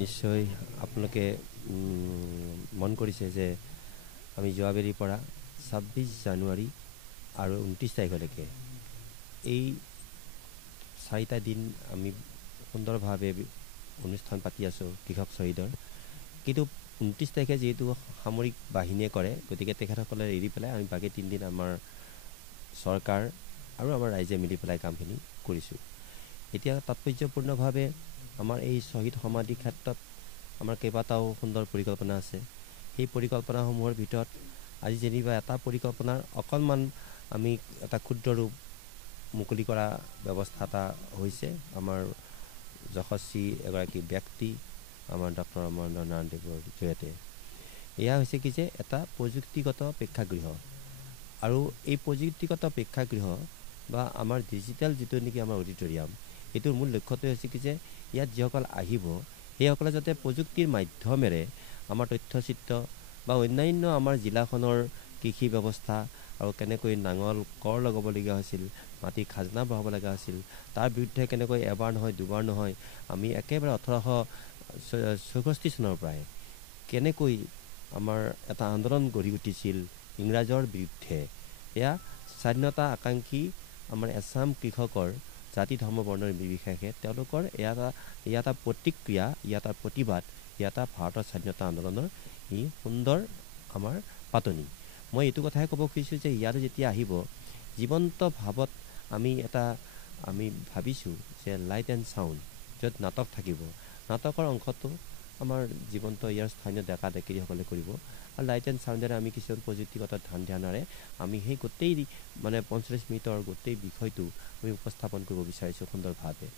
নিশ্চয় আপোনালোকে মন কৰিছে যে আমি যোৱাবেলিৰ পৰা ২৬ জানুৱাৰী আৰু ২৯ তাৰিখলৈকে এই ৪টা দিন আমি সুন্দৰভাৱে অনুষ্ঠান পাতি আছোঁ কৃষক শ্বহীদৰ। কিন্তু ২৯ তাৰিখে যিহেতু সামৰিক বাহিনীয়ে কৰে, গতিকে তেখেতসকলে এৰি পেলাই আমি বাকী ৩ দিন আমাৰ চৰকাৰ আৰু আমাৰ ৰাইজে মিলি পেলাই কামখিনি কৰিছোঁ। এতিয়া তাৎপৰ্যপূৰ্ণভাৱে আমাৰ এই শ্বহীদ সমাধি ক্ষেত্ৰত আমাৰ কেইবাটাও সুন্দৰ পৰিকল্পনা আছে। সেই পৰিকল্পনাসমূহৰ ভিতৰত আজি যেনিবা এটা পৰিকল্পনাৰ অকণমান আমি এটা ক্ষুদ্ৰ ৰূপ মুকলি কৰা ব্যৱস্থা এটা হৈছে। আমাৰ যশস্বী এগৰাকী ব্যক্তি আমাৰ ডক্টৰ অমৰেন্দ্ৰ নাৰায়ণ দেৱৰ জৰিয়তে এয়া হৈছে কি যে এটা প্ৰযুক্তিগত প্ৰেক্ষাগৃহ, আৰু এই প্ৰযুক্তিগত প্ৰেক্ষাগৃহ বা আমাৰ ডিজিটেল যিটো নেকি আমাৰ অডিটৰিয়াম, এইটোৰ মূল লক্ষ্যটো হৈছে কি যে ইয়াত যিসকল আহিব সেইসকলে যাতে প্ৰযুক্তিৰ মাধ্যমেৰে আমাৰ তথ্যচিত্ৰ বা অন্যান্য আমাৰ জিলাখনৰ কৃষি ব্যৱস্থা আৰু কেনেকৈ নাঙল কৰ লগাবলগীয়া হৈছিল, মাটি খাজনা বঢ়াব লগা হৈছিল, তাৰ বিৰুদ্ধে কেনেকৈ এবাৰ নহয় দুবাৰ নহয় আমি একেবাৰে ১৮৬৪ চনৰ পৰাই কেনেকৈ আমাৰ এটা আন্দোলন গঢ়ি উঠিছিল ইংৰাজৰ বিৰুদ্ধে। এয়া স্বাধীনতা আকাংক্ষী আমাৰ এছাম কৃষকৰ জাতি ধৰ্ম বৰ্ণ নিৰ্বিশেষে তেওঁলোকৰ এয়া এটা প্ৰতিক্ৰিয়া, ইয়াত এটা প্ৰতিবাদ, ইয়াত এটা ভাৰতৰ স্বাধীনতা আন্দোলনৰ ই সুন্দৰ আমাৰ পাতনি। মই এইটো কথাই ক'ব খুজিছোঁ যে ইয়াত যেতিয়া আহিব জীৱন্ত ভাৱত আমি ভাবিছোঁ যে লাইট এণ্ড চাউণ্ড, য'ত নাটক থাকিব, নাটকৰ অংশটো আমাৰ জীৱন্ত ইয়াৰ স্থানীয় ডেকা ডেকেৰীসকলে কৰিব, আৰু লাইট এণ্ড চাউণ্ডেৰে আমি কিছুমান প্ৰযুক্তিগত ধ্যানেৰে আমি সেই গোটেই ৪৫ মিনিটৰ গোটেই বিষয়টো আমি উপস্থাপন কৰিব বিচাৰিছোঁ সুন্দৰভাৱে।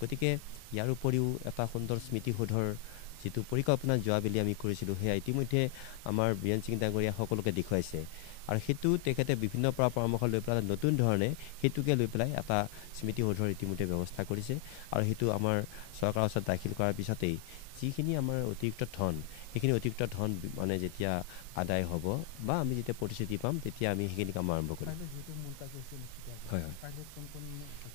গতিকে ইয়াৰ উপৰিও এটা সুন্দৰ স্মৃতিসৌধৰ যিটো পৰিকল্পনা যোৱাবেলি আমি কৰিছিলোঁ, সেয়া ইতিমধ্যে আমাৰ বীৰেন সিং ডাঙৰীয়া সকলোকে দেখুৱাইছে, আৰু সেইটো তেখেতে বিভিন্ন পৰা পৰামৰ্শ লৈ পেলাই নতুন ধৰণে সেইটোকে লৈ পেলাই এটা স্মৃতিসৌধৰ ইতিমধ্যে ব্যৱস্থা কৰিছে। আৰু সেইটো আমাৰ চৰকাৰৰ ওচৰত দাখিল কৰাৰ পিছতেই যিখিনি আমাৰ অতিৰিক্ত ধন, সেইখিনি অতিৰিক্ত ধন মানে যেতিয়া আদায় হ'ব বা আমি যেতিয়া প্ৰতিশ্ৰুতি পাম তেতিয়া আমি সেইখিনি কাম আৰম্ভ কৰিম। হয় হয়,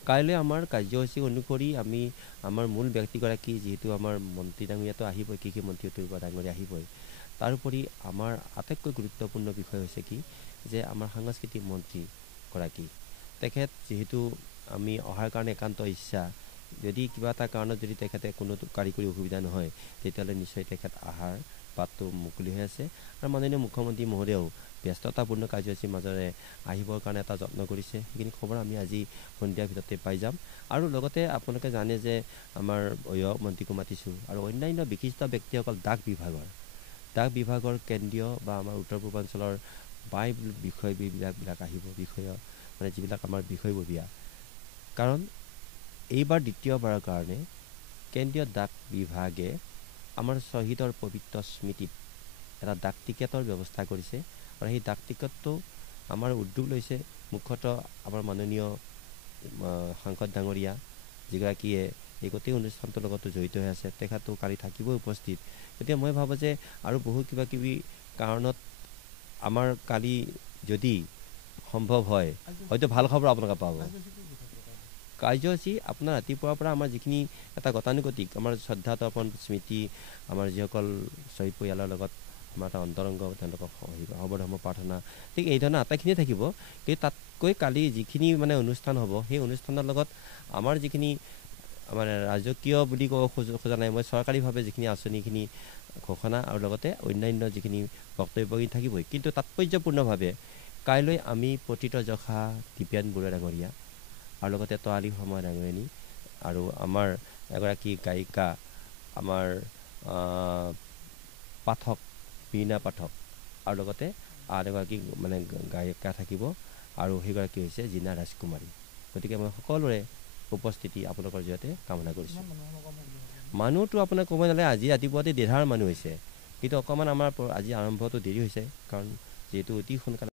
কাইলৈ আমাৰ কাৰ্যসূচী অনুসৰি আমি আমাৰ মূল ব্যক্তিগৰাকী যিহেতু আমাৰ মন্ত্ৰী ডাঙৰীয়াটো আহিবই, কৃষি মন্ত্ৰী অতুল ডাঙৰীয়া আহিবই, তাৰোপৰি আমাৰ আটাইতকৈ গুৰুত্বপূৰ্ণ বিষয় হৈছে কি যে আমাৰ সাংস্কৃতিক মন্ত্ৰীগৰাকী তেখেত যিহেতু আমি অহাৰ কাৰণে একান্ত ইচ্ছা, যদি কিবা এটা কাৰণত যদি তেখেতে কোনো কাৰিকৰী অসুবিধা নহয় তেতিয়াহ'লে নিশ্চয় তেখেত অহাৰ বাটটো মুকলি হৈ আছে। আৰু মাননীয় মুখ্যমন্ত্ৰী মহোদয়েও ব্যস্ততাপূৰ্ণ কাৰ্যসূচীৰ মাজেৰে আহিবৰ কাৰণে এটা যত্ন কৰিছে, সেইখিনি খবৰ আমি আজি সন্ধিয়াৰ ভিতৰতে পাই যাম। আৰু লগতে আপোনালোকে জানে যে আমাৰ মন্ত্ৰীকো মাতিছোঁ, আৰু অন্যান্য বিশিষ্ট ব্যক্তিসকল ডাক বিভাগৰ কেন্দ্ৰীয় বা আমাৰ উত্তৰ পূৰ্বাঞ্চলৰ বিষয়বিলাক আহিব, মানে যিবিলাক আমাৰ বিষয়ববীয়া, কাৰণ এইবাৰ দ্বিতীয়বাৰৰ কাৰণে কেন্দ্ৰীয় ডাক বিভাগে আমাৰ শ্বহীদৰ পবিত্ৰ স্মৃতিত এটা ডাক টিকেটৰ ব্যৱস্থা কৰিছে, আৰু সেই ডাক টিকেটটো আমাৰ উদ্যোগ লৈছে মুখ্যতঃ আমাৰ মাননীয় সাংসদ ডাঙৰীয়া যিগৰাকীয়ে এই গোটেই অনুষ্ঠানটোৰ লগতো জড়িত হৈ আছে, তেখেতো কালি থাকিবই উপস্থিত। গতিকে মই ভাবোঁ যে আৰু বহু কিবা কিবি কাৰণত আমাৰ কালি যদি সম্ভৱ হয় হয়তো ভাল খবৰ আপোনালোকে পাব। কাৰ্যসূচী আপোনাৰ ৰাতিপুৱাৰ পৰা আমাৰ যিখিনি এটা গতানুগতিক আমাৰ শ্ৰদ্ধা তৰ্পণ স্মৃতি, আমাৰ যিসকল শ্বহীদ পৰিয়ালৰ লগত আমাৰ এটা অন্তৰংগ তেওঁলোকক সৰ্বধৰ্ম প্ৰাৰ্থনা, ঠিক এই ধৰণৰ আটাইখিনিয়ে থাকিব। কিন্তু তাতকৈ কালি যিখিনি মানে অনুষ্ঠান হ'ব সেই অনুষ্ঠানৰ লগত আমাৰ যিখিনি মানে ৰাজকীয় বুলি ক'ব খোজা নাই, মই চৰকাৰীভাৱে যিখিনি আঁচনিখিনি ঘোষণা আৰু লগতে অন্যান্য যিখিনি বক্তব্যখিনি থাকিবই, কিন্তু তাৎপৰ্যপূৰ্ণভাৱে কাইলৈ আমি পতিত যশা দীপেন বৰুৱা ডাঙৰীয়া আৰু লগতে তৰালি শৰ্মা ডাঙৰীয়ানী আৰু আমাৰ এগৰাকী গায়িকা আমাৰ পাঠক বীণা পাঠক আৰু লগতে আন এগৰাকী মানে গায়িকা থাকিব, আৰু সেইগৰাকী হৈছে জীনা ৰাজকুমাৰী। গতিকে মই সকলোৰে উপস্থিতি আপোনালোকৰ জৰিয়তে কামনা কৰিছোঁ। মানুহটো আপোনাক ক'ব নালাগে, আজি ৰাতিপুৱাতে ১৫০ মানুহ হৈছে, কিন্তু অকণমান আমাৰ আজি আৰম্ভটো দেৰি হৈছে, কাৰণ যিহেতু অতি সোনকালে